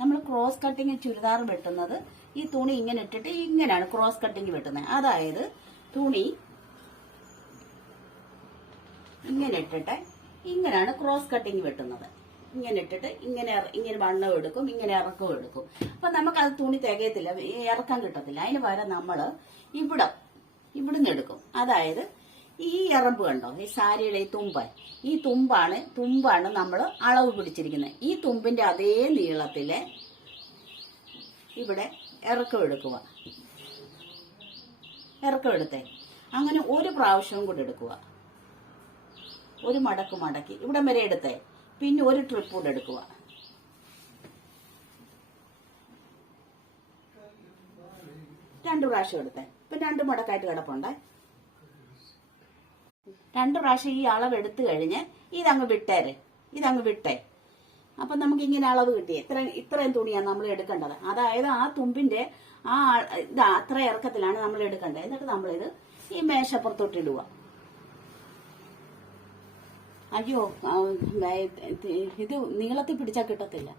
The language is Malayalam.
നമ്മൾ ക്രോസ് കട്ടിങ് ചുരിദാർ വെട്ടുന്നത് ഈ തുണി ഇങ്ങനെ ഇട്ടിട്ട് ഇങ്ങനെയാണ് ക്രോസ് കട്ടിങ് വെട്ടുന്നത്. അതായത് തുണി ഇങ്ങനെ ഇട്ടിട്ട് ഇങ്ങനെയാണ് ക്രോസ് കട്ടിങ് വെട്ടുന്നത്. ഇങ്ങനെ ഇട്ടിട്ട് ഇങ്ങനെ വണ്ണം എടുക്കും, ഇങ്ങനെ ഇറക്കവും എടുക്കും. അപ്പൊ നമുക്കത് തുണി തികയത്തില്ല, ഇറക്കാൻ കിട്ടത്തില്ല. അതിന് പകരം നമ്മള് ഇവിടുന്ന് എടുക്കും. അതായത് ഈ എറമ്പ് കണ്ടോ, ഈ സാരിയുടെ ഈ തുമ്പാണ് നമ്മൾ അളവ് പിടിച്ചിരിക്കുന്നത്. ഈ തുമ്പിന്റെ അതേ നീളത്തില് ഇവിടെ ഇറക്കം എടുത്തേ അങ്ങനെ ഒരു പ്രാവശ്യവും കൂടെ എടുക്കുക. ഒരു മടക്കി ഇവിടം വരെ എടുത്തേ, പിന്നെ ഒരു ട്രിപ്പ് കൂടെ എടുക്കുക. രണ്ട് പ്രാവശ്യം എടുത്തേ. ഇപ്പൊ 2 മടക്കായിട്ട് കിടപ്പുണ്ടേ. 2 പ്രാവശ്യം ഈ അളവ് എടുത്തു കഴിഞ്ഞ് ഇതങ്ങ് വിട്ടേ. അപ്പൊ നമുക്ക് ഇങ്ങനെ അളവ് കിട്ടി. ഇത്രയും തുണിയാണ് നമ്മൾ എടുക്കേണ്ടത്. അതായത് ആ തുമ്പിന്റെ അത്ര ഇറക്കത്തിലാണ് നമ്മൾ എടുക്കേണ്ടത്. എന്നിട്ട് നമ്മളിത് ഈ മേശപ്പുറത്തോട്ട് ഇടുക. അയ്യോ, ഇത് നീളത്തിൽ പിടിച്ചാൽ കിട്ടത്തില്ല.